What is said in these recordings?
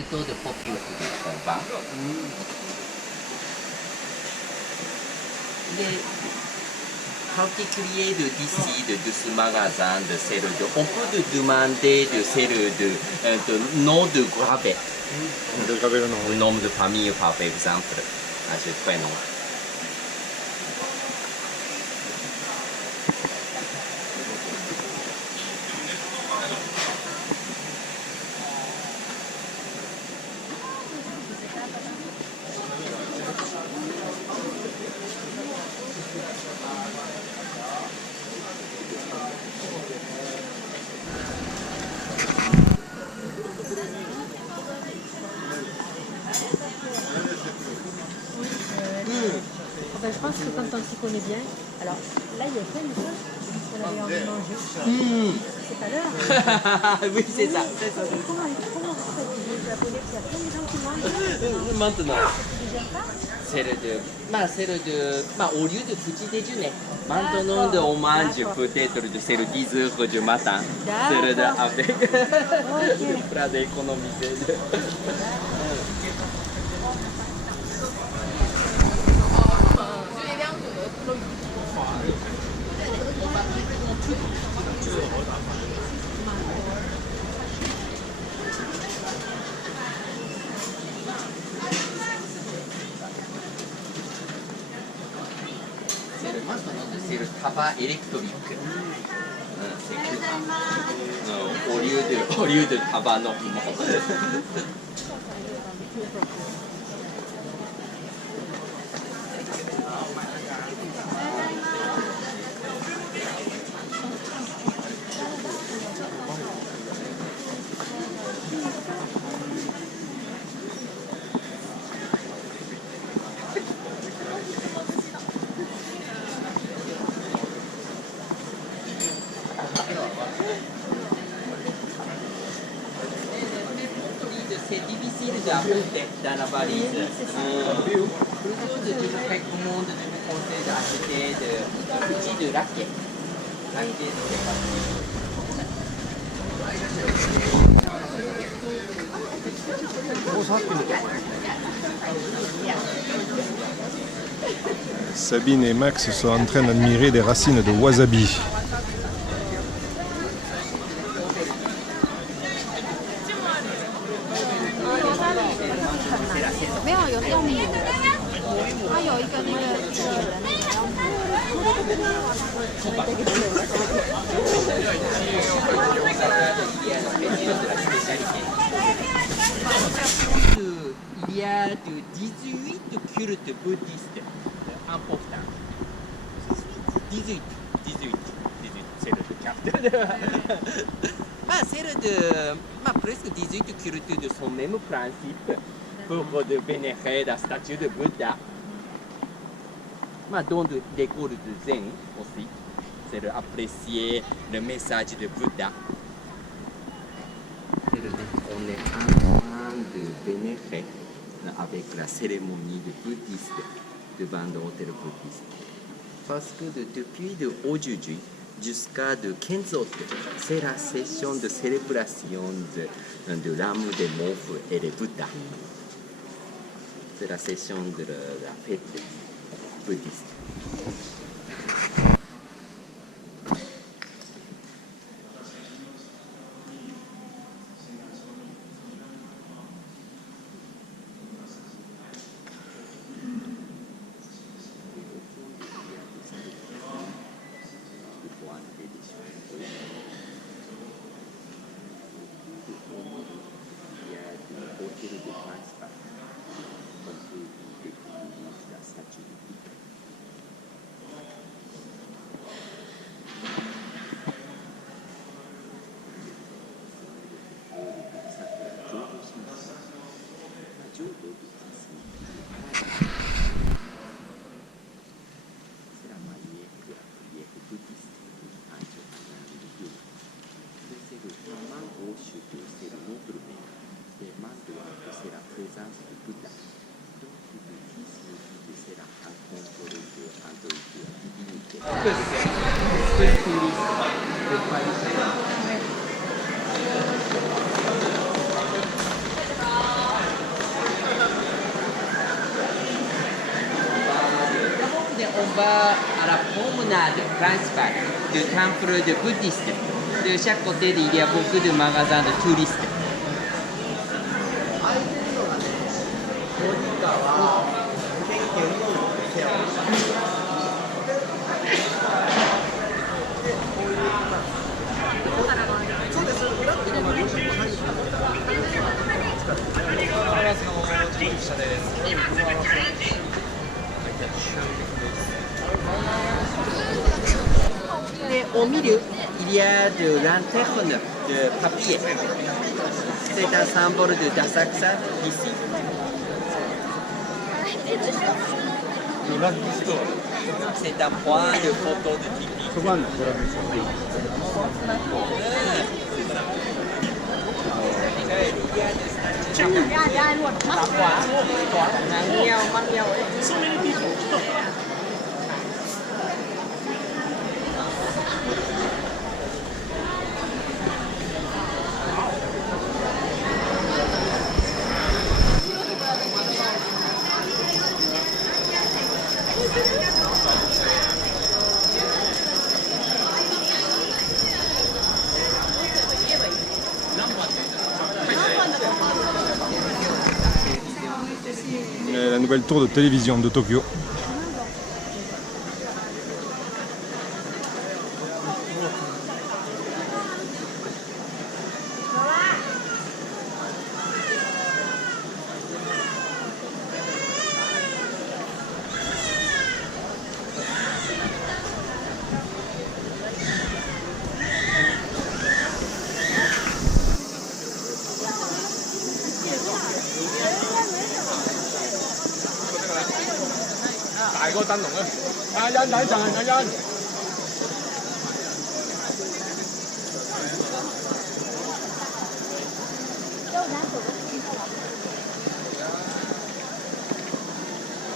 plutôt de focus du combat. Particulier de d'ici, de ce magasin, de celle de, on peut demander de celle de nom de gravé. De graver le nom. Le nom de famille, par exemple, à ce prénom. Je pense que quand on s'y connaît bien, alors là il y a plein de choses qu'on avait envie de manger. C'est pas l'heure. Oui, c'est ça. Comment vous faites les japonais? Il y a plein de gens qui mangent. Maintenant, Déjà pas. celle de, au lieu de petit déjeuner. Maintenant, on mange peut-être de celle 10 heures du matin. Celle de, avec le plat d'économiser. C'est le tabac électrique. Au lieu de tabac normal. C'est difficile d'apporter dans la valise. Plutôt, je vous recommande, je vous conseille d'acheter de petits raquettes. Sabine et Max sont en train d'admirer des racines de wasabi. Il y a de 18 cultes bouddhistes importants. 18, c'est le carte. Presque 18 cultes de son même principe pour vénérer la statue de Bouddha. Dont l'école de Zen aussi, c'est d'apprécier le message de Bouddha. On est en train de vénérer avec la cérémonie de bouddhiste devant l'hôtel bouddhiste. Parce que depuis aujourd'hui jusqu'à Kenzo, c'est la session de célébration de l'âme des morts et des Bouddhas. C'est la session de la fête bouddhiste. va à la promenade principale du temple de bouddhiste. De chaque côté, il y a beaucoup de magasins de touristes. Et au milieu, il y a de lanterne de papier. C'est un symbole de Dasakusa ici. C'est un point de photo de typique. La nouvelle tour de télévision de Tokyo.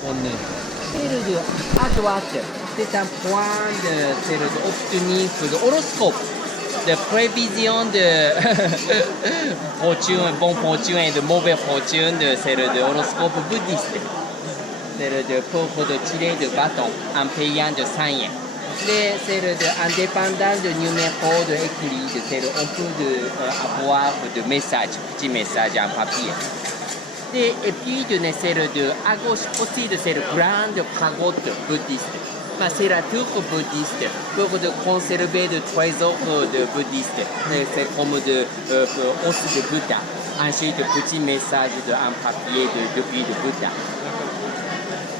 On celle de à droite, c'est un point de celle d'obtenir l'horoscope, de prévision de fortune, bonne fortune et de mauvaise fortune de celle de horoscope bouddhiste. Celle de pauvre de tirer de bâton en payant de 100 yens. Celle de indépendant de numéro de écrit, de celle on peut avoir de messages, petits messages en papier. Et puis de celle de à gauche aussi de cette grande pagode bouddhiste. C'est la tour bouddhiste pour de conserver de trésors de bouddhiste. C'est comme de os de Bouddha. Ensuite, petits messages en papier depuis de Bouddha.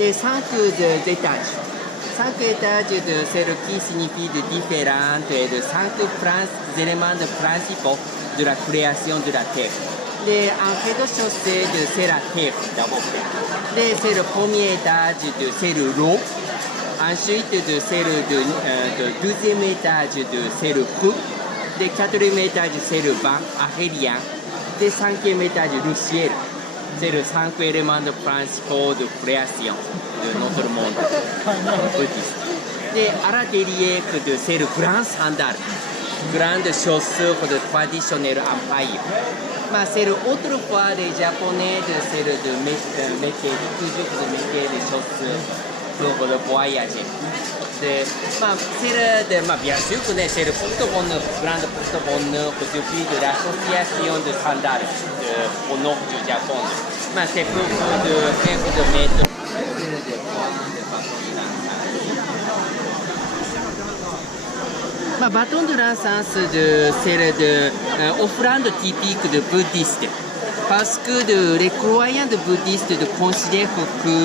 Et 5 étages. 5 étages de celle qui signifie de différentes et de 5 éléments principaux de la création de la terre. En rez-de-chaussée de c'est la terre d'abord. C'est le premier étage de c'est l'eau. Ensuite de c'est le deuxième étage de c'est le feu. Le quatrième étage c'est le vent aérien. Le cinquième étage le ciel. C'est les 5 éléments principaux de création de notre monde bouddhiste. Et à l'intérieur de c'est le grand sandal, grande chaussure de traditionnel empire. C'est autrefois les Japonais de celle de métier, toujours de métier des chaussures pour le voyager. Bien sûr que c'est le porte-bonheur, grande porte-bonheur depuis de l'association de sandales au nord du Japon. C'est pour de faire de mettre bâton de l'encens de celle de offrande typique de bouddhiste. Parce que les croyants de bouddhistes considèrent que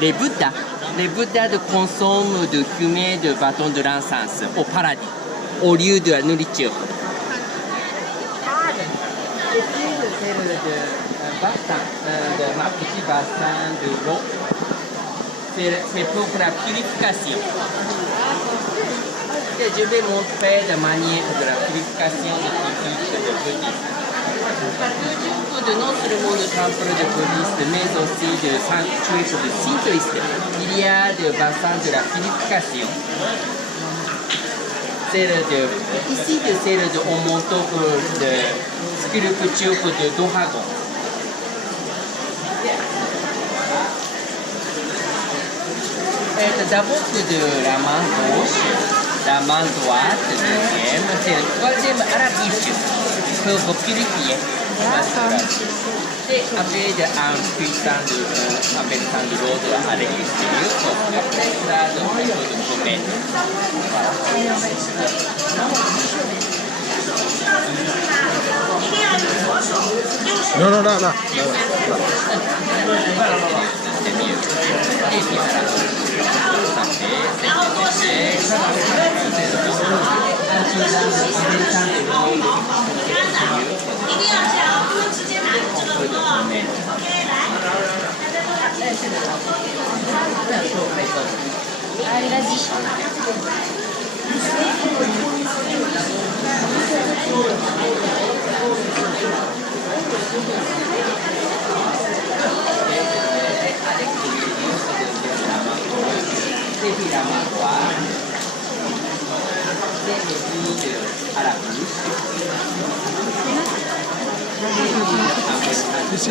les Bouddhas consomment de fumée de bâton de l'encens au paradis, au lieu de la nourriture. Et puis celle de bassin, de ma petit bassin de l'eau, c'est pour la purification. Et je vais montrer la manière de la purification typique de bouddhisme. De non seulement de temple de bouddhiste, mais aussi de sanctuaires de shintoïstes, il y a des bassins de la purification. Ici, celle de on monte de sculpture de dragon. D'abord c'est de la main gauche, la main droite, deuxième, c'est le troisième à la bouche pour purifier. Et après un putain de américain de l'autre à l'extérieur, après ça, donc il faut le commettre. Non, non, là, là. C'est mieux. Et puis voilà. Ça fait, Allez, vas-y. et puis la main droite, et puis à la bouche. Si, si.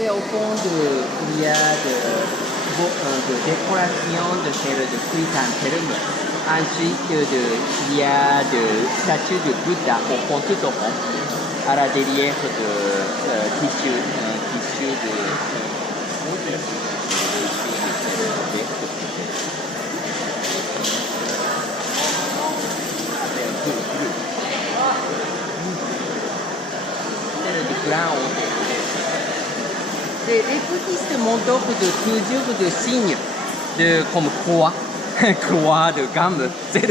Et au fond, il y a de décoration de celle de chrysanthème. Ensuite, il y a de statues de Bouddha au fond tout au fond, à la derrière de tissu de les bouddhistes m'entourent de toujours de signes comme croix, croix de gamme, c'est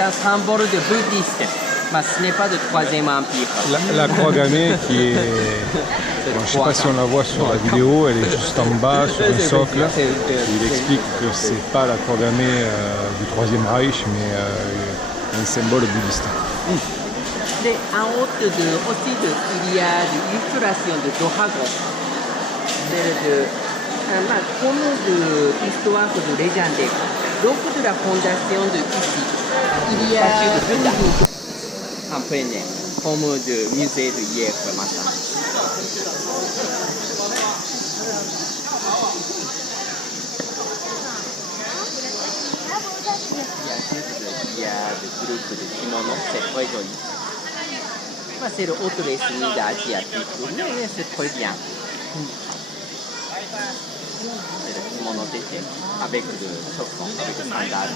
un symbole de bouddhiste, mais ce n'est pas de troisième empire. La croix gammée qui est... Bon, je ne sais pas si on la voit sur la vidéo, elle est juste en bas sur un socle. Il explique que ce n'est pas la croix gammée du Troisième Reich, mais un symbole bouddhiste. Et en haut aussi, il y a des illustrations de dragons. Comme de l'histoire de légende, lors de la fondation de ici, il y a de Bouddha en plein air, comme de musée de hier matin. Il y a des groupes de kimonos, c'est très joli. C'est le haut dressing asiatique, mais c'est très bien. C'est le kimono d'été avec le chauffon, avec le sandal.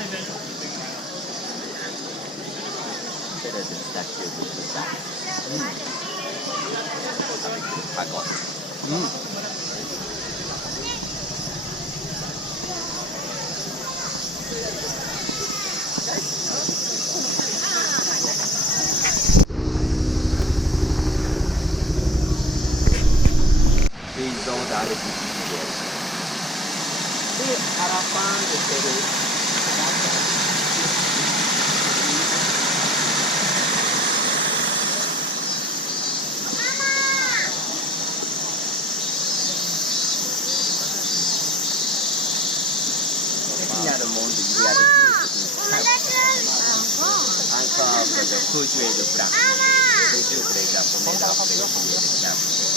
C'est le statue de Bouddha. Avec le dragon. Paysans dans le bouddhisme. Et à la fin de cette finalement, il y a des encore de couches et de blanc. Toujours les Japonais d'apprécier les Japonais.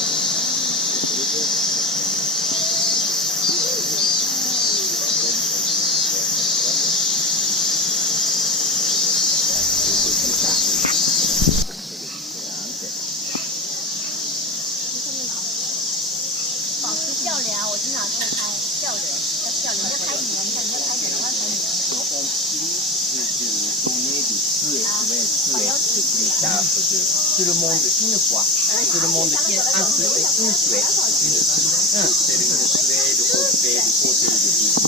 Tout le monde une fois, tout le monde un souhait, une souhait. C'est le souhait de hôtel de bouddhisme.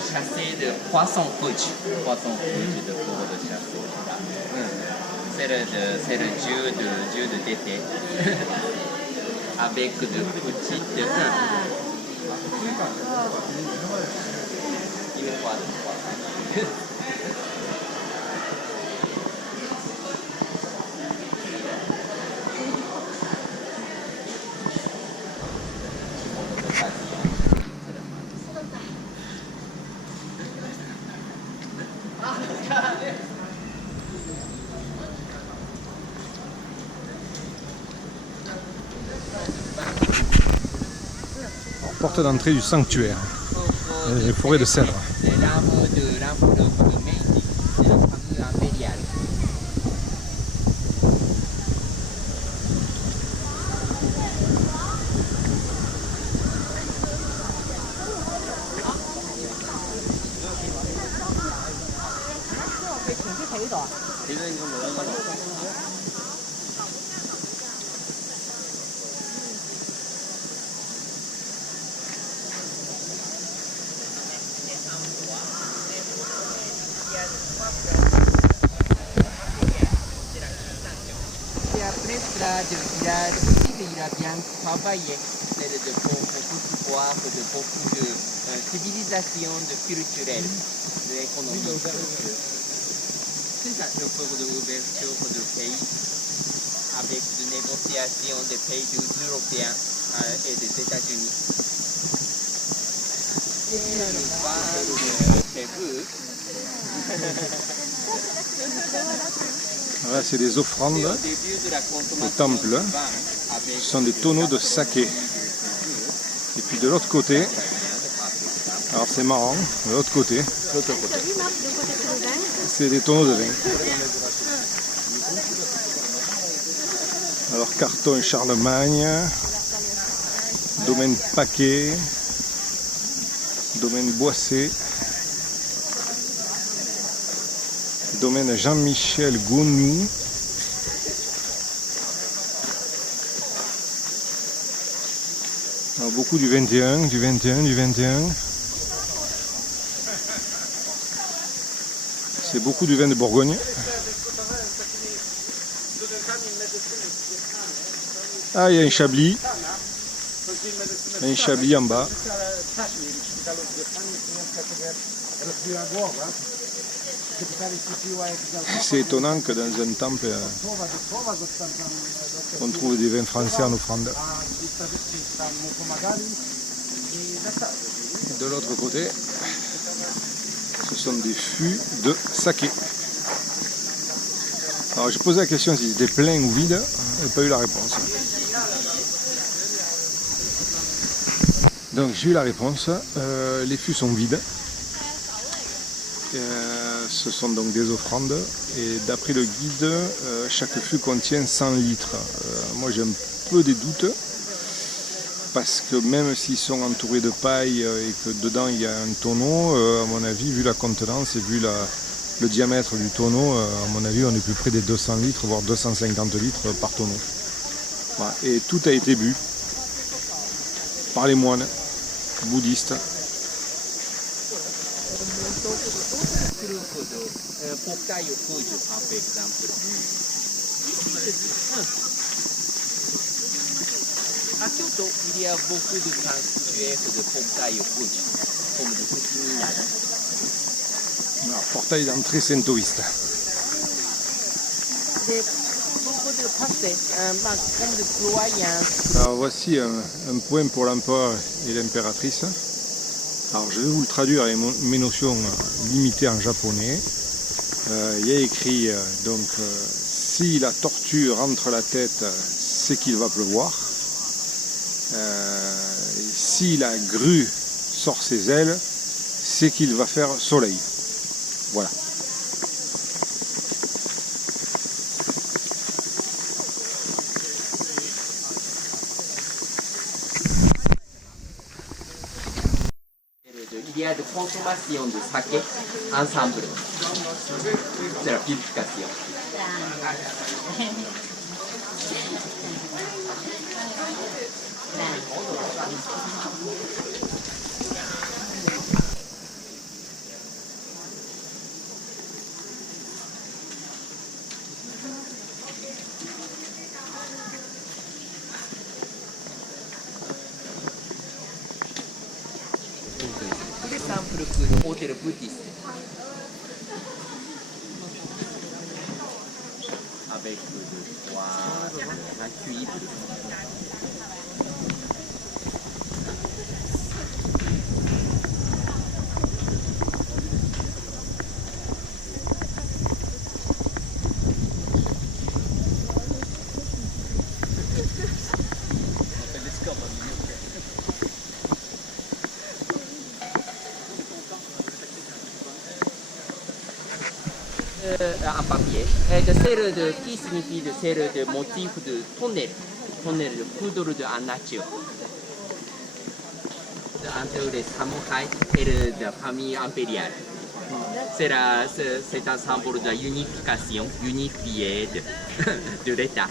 chasser de poisson rouge. Poisson rouge de pour le chasser. C'est le jeu de d'été. Avec de petites. Une fois, deux fois. Porte d'entrée du sanctuaire, les forêts de cèdre. L'arbre de Meiji, c'est la famille impériale. Et après cela, il a bien travaillé pour beaucoup voir de beaucoup de civilisations culturelles, de l'économie. C'est ça, le cours d'ouverture du pays avec des négociations des pays européens et des États-Unis. Voilà, c'est des offrandes au temple. Ce sont des tonneaux de saké. Et puis de l'autre côté, alors c'est marrant, de l'autre côté, c'est des tonneaux de vin. Alors carton Charlemagne, domaine Paquet, domaine Boissé, domaine Jean-Michel Gounou, alors beaucoup du 21, du 21, du 21. C'est beaucoup du vin de Bourgogne. Ah, il y a un chablis. Un chablis en bas. C'est étonnant que dans un temple, on trouve des vins français en offrande. De l'autre côté, ce sont des fûts de saké. Alors je posais la question s'ils étaient pleins ou vides, je n'ai pas eu la réponse. Donc j'ai eu la réponse, les fûts sont vides. Ce sont donc des offrandes et d'après le guide, chaque fût contient 100 litres. Moi j'ai un peu des doutes parce que même s'ils sont entourés de paille et que dedans il y a un tonneau, à mon avis, vu la contenance et vu le diamètre du tonneau, à mon avis on est plus près des 200 litres, voire 250 litres par tonneau. Voilà. Et tout a été bu par les moines bouddhistes. Portail rouge, par exemple. À Kyoto, il y a beaucoup de sanctuaires de portail rouge, comme de Fukuminari. Alors, portail d'entrée saintoïste. Beaucoup de passés, comme de doyens. Alors voici un point pour l'empereur et l'impératrice. Alors je vais vous le traduire avec mes notions limitées en japonais. Il y a écrit donc si la tortue rentre la tête, c'est qu'il va pleuvoir. Si la grue sort ses ailes, c'est qu'il va faire soleil. Voilà. Il y a de consommation de saké ensemble. C'est la purification. simple hôtel bouddhiste. Avec le toit, la cuivre. En papier. Celle qui signifie celle de motif de tunnel, de poudre en nature. Entre les samouraïs et la famille impériale. C'est un symbole de unification, unifié de l'État.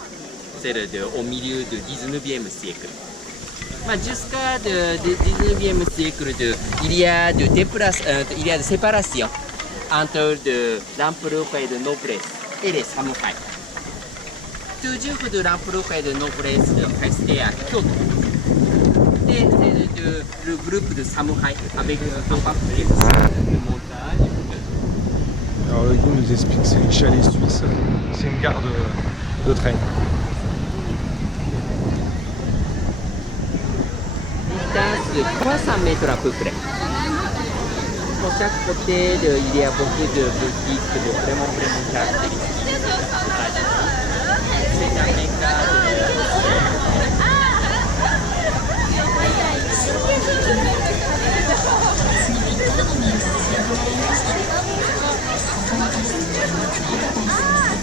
C'est au milieu du 19e siècle. Jusqu'à le 19e siècle, il y a de séparation entre l'empereur et de noblesse et les samouraïs. Toujours de l'empereur et de noblesse restait à Kyoto. Et le groupe de samouraïs avec un papier de montagne. Alors le guide nous explique que c'est les chalets suisses, c'est une gare de train. Distance de 300 mètres à peu près. Pour chaque côté, il y a beaucoup de boutiques vraiment caractéristiques. C'est un méca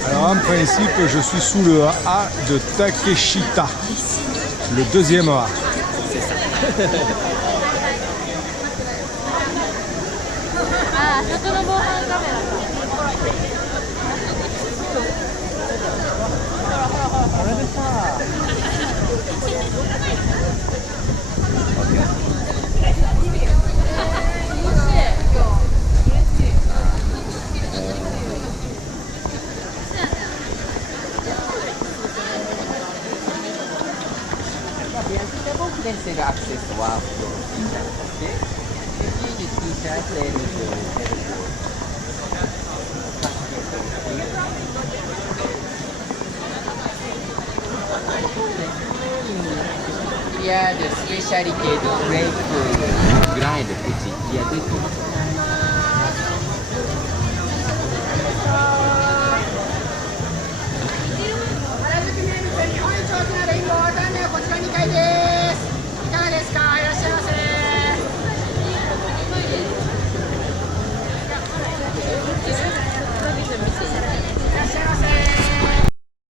Alors en principe, je suis sous le A de Takeshita, le deuxième A. C'est ça. C'est l'accessoire pour le t-shirt. Et puis le t-shirt et il y a des spécialités de grapes grands et de petits. Il y a deux types.